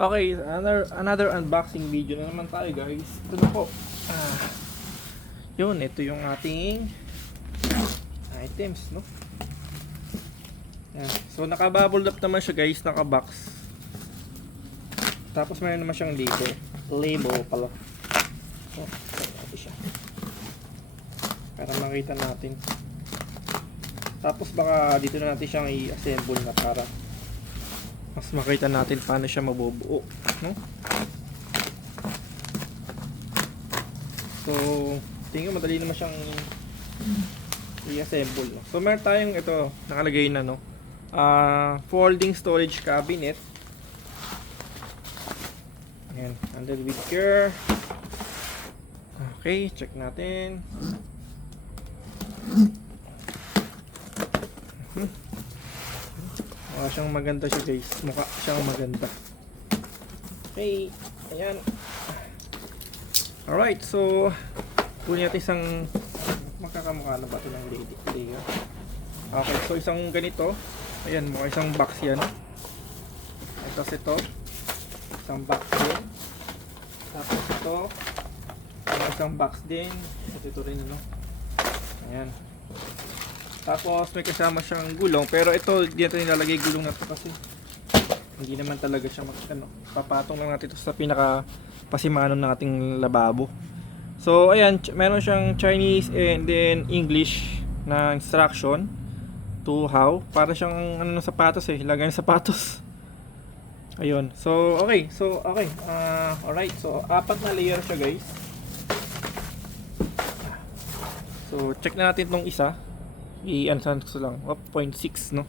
Okay, another unboxing video na naman tayo, guys. Ito na po. Yun, ito yung ating items, no? Yan. So naka-bubble wrap naman siya, guys, naka-box. Tapos mayroon naman siyang label. Label pala. So, natin siya. Para makita natin. Tapos baka dito na natin siyang i-assemble na para mas makita natin paano siya mabubuo, no? So, tingin ko madali naman siyang i-assemble, no? So, meron tayong ito, nakalagay na, no? Folding storage cabinet. Ayan, handled with care. Okay, check natin. Mukha siyang maganda siya, guys. Mukha siyang maganda. Okay, ayan. Alright, so kunin natin isang makakamukha na ba ito ng lady. Okay, so isang ganito. Ayan, mukha isang box yan. Tapos ito, isang box din. Tapos ito, isang box din. At ito rin, no? Ayan. Tapos may kasama siyang gulong, pero ito hindi natin nilalagay gulong na to kasi hindi naman talaga siya papatong lang natin ito sa pinaka pasimano ng ating lababo. So ayan, meron siyang Chinese and then English na instruction to how, para siyang ano ng sapatos lagay ng sapatos. Ayun. So okay, alright. So apat na layer siya, guys. So check na natin tong isa. I-ansan ko lang 0.6, no?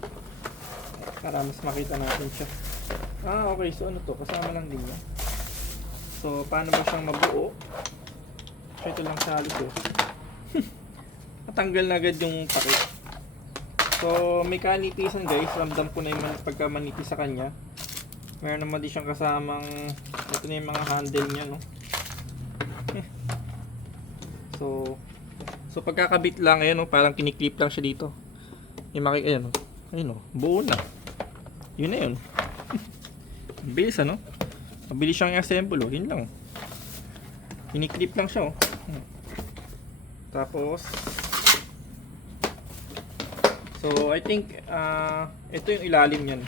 Para mas makita natin siya. Okay, so ano to? Kasama lang din yan. So paano ba siyang mabuo? So ito lang sa halos natanggal na agad yung takip. So may kanitisan, guys. Ramdam ko na yung pagka manipis sa kanya. Meron naman din siyang kasamang ito na yung mga handle niya, no? So pagkakabit lang, ayan, no, parang kiniklip lang siya dito. Yung ayan, no, ayun, no, buo na. Yun na yun. Bilis, ano? Mabilis siyang i-assemble, oh. Yun lang. Kiniklip lang siya, oh. Tapos so I think ito yung ilalim niyan.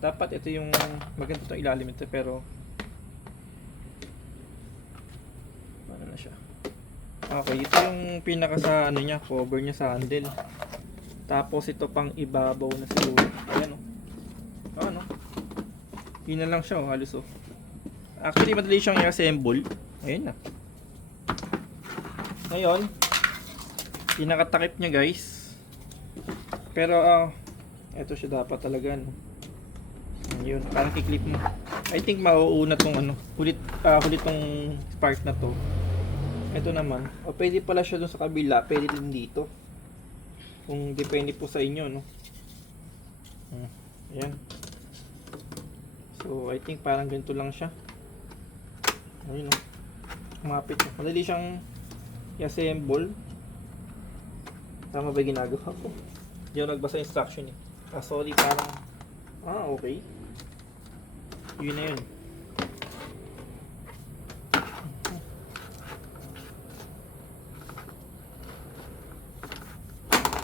Dapat ito yung maganda itong ilalim ito, pero ano na siya. Okay, ito yung pinaka sa ano niya, cover niya sa handle. Tapos ito pang ibabaw na siguro. Ayan, oh. Ano? Yun na lang siya, oh, halos, oh. Actually, madali siyang i-assemble. Ayun na. Ngayon, pinakatakip niya, guys. Pero ito siya dapat talaga, no. Yun, parang kiklip mo. I think mauuna tong ano, hulit tong part na to. Ito naman, o pwede pala siya dun sa kabila, pwede din dito. Kung depende po sa inyo, no. Ayan. So I think parang ganito lang siya. Ayun, no. Kumapit. Madali siyang i-assemble. Tama ba ginagawa ko? Hindi ako nagbasa instruction eh. Sorry, parang okay. Yun na yun.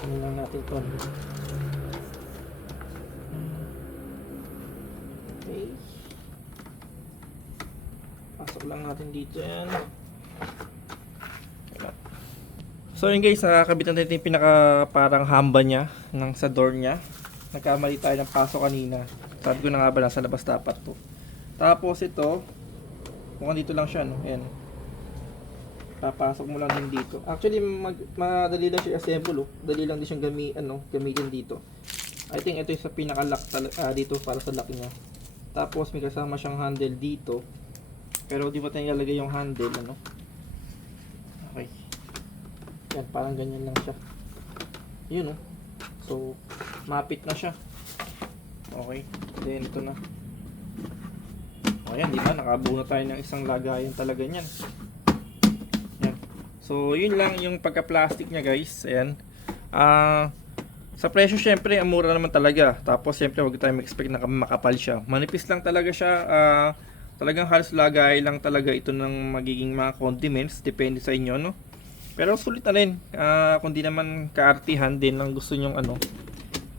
Ano lang natin ito. Okay. Pasok lang natin dito yan. So yun, guys, nakakabit natin yung pinaka parang hamba niya sa door niya. Nagkamali tayo ng pasok kanina. Sabi ko na nga ba, nasa labas dapat to. Tapos ito, mukhang dito lang siya, no? Ayan. Papasok mo lang din dito. Actually, madali lang siya i-assemble, oh. Dali lang din siyang gamitin dito. I think ito yung sa pinaka-lock dito para sa lock niya. Tapos may kasama siyang handle dito. Pero di ba tayo ilalagay yung handle, ano? Okay. Yan, parang ganyan lang siya. Yun, oh. So, mapit na siya. Okay. Then, ito na. Ayan, di ba? Nakabuo na tayo ng isang lagayan talaga niyan. Yan. So, yun lang yung pagka-plastic niya, guys. Ayan. Sa presyo syempre, ang mura naman talaga. Tapos syempre, huwag tayong expect na makapal siya. Manipis lang talaga siya. Talagang halos lagay lang talaga ito ng magiging mga condiments. Depende sa inyo, no? Pero sulit na rin. Kung di naman kaartihan din lang gusto nyong ano,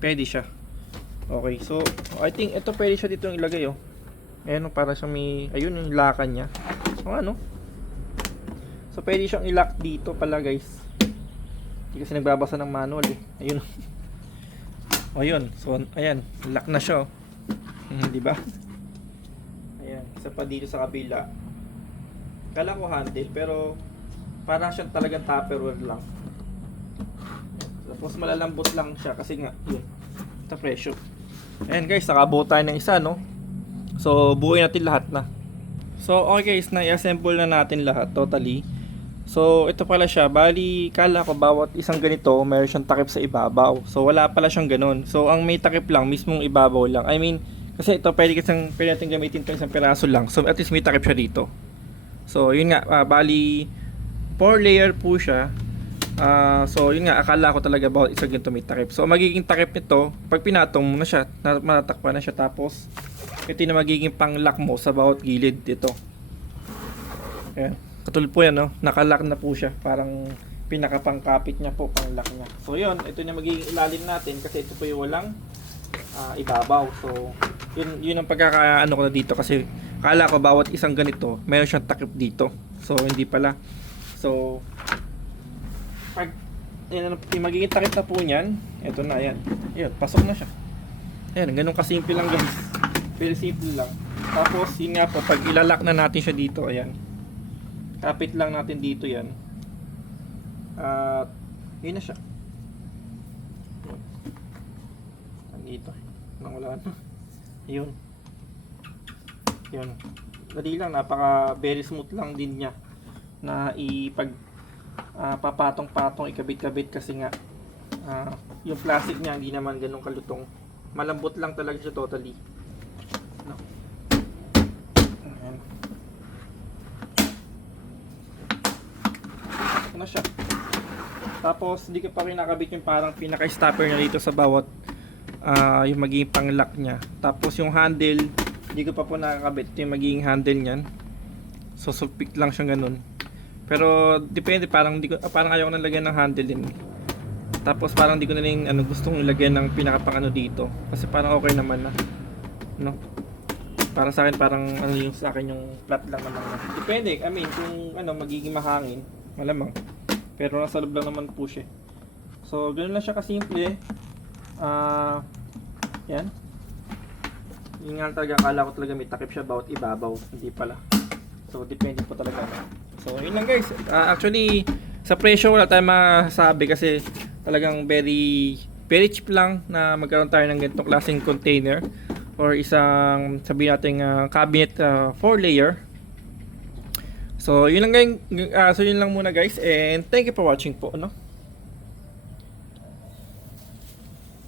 pwede siya. Okay, so I think ito pwede siya dito ilagay, oh. Ayan, para siyang may, ayun yung lakan niya. So ano? So pwede siyang ilock dito pala, guys. Hindi kasi nagbabasa ng manual eh. Ayun. O yun. So ayan, lock na siya, oh. Di ba? Ayan, isa pa dito sa kabila. Kala ko handle pero para siyang talagang tupperware lang. Tapos malalambot lang siya kasi nga yun. Ito presyo. Ayan guys, nakabuo tayo ng isa, no? So buuin natin lahat na. So okay guys, na-assemble na natin lahat totally. So ito pala siya, bali kala ko bawat isang ganito mayroon siyang takip sa ibabaw. So wala pala siyang ganun. So ang may takip lang mismong ibabaw lang. I mean, kasi ito pwede natin gamitin ito isang piraso lang. So at least may takip siya dito. So yun nga, bali 4 layer po siya. So yun nga, akala ko talaga bawat isa ganito may takip. So magiging takip nito pag pinatong mo na siya, matatakpan na siya, tapos ito yung magiging pang-lock mo sa bawat gilid dito. Ayan. Katulad po yan, no? Naka-lock na po siya. Parang pinaka-pangkapit niya po, pang-lock niya. So yun, ito yung magiging ilalim natin kasi ito po yung walang ibabaw. So yun ang pagkakaano ko na dito kasi akala ko bawat isang ganito mayroon siyang takip dito. So hindi pala. So pag yung magiging takip na po niyan, ito na yan. Ayun, pasok na siya. Ayan, ganun kasimple lang guys. Very simple lang. Tapos yun nga po, pag ilalak na natin siya dito, ayan. Kapit lang natin dito yan. At yun na siya. Dito. Nang wala na. Yun. Yun. Dali lang, napaka very smooth lang din niya na ipag papatong-patong, ikabit-kabit kasi nga yung plastic niya hindi naman ganun kalutong. Malambot lang talaga siya totally. No. Ayan. Ano siya? Tapos hindi ko pa rin nakabit yung parang pinaka-stopper niya dito sa bawat yung magiging pang-lock niya. Tapos yung handle, hindi ko pa po nakakabit. Ito yung magiging handle niyan. So sulpik lang siyang ganun. Pero depende, parang parang ayaw ko nang lagyan ng handle din. Tapos parang di ko na rin gustong ilagyan ng pinaka-pang dito. Kasi parang okay naman na. No? Para sa akin parang yung sa akin yung flat lang naman. Depende, I mean kung magiging mahangin, malamang. Pero nasa loob lang naman po siya. So ganoon lang siya kasimple. Yan. Yung nga talaga, akala ko talaga may takip siya bawat ibabaw, hindi pala. So depende po talaga. So yun lang guys. Actually sa presyo wala tayong masabi kasi talagang very cheap lang na magkaroon tayo ng ganitong klaseng container or isang sabihin natin cabinet 4 layer. So yun lang guys. So yun lang muna guys, and thank you for watching po, no?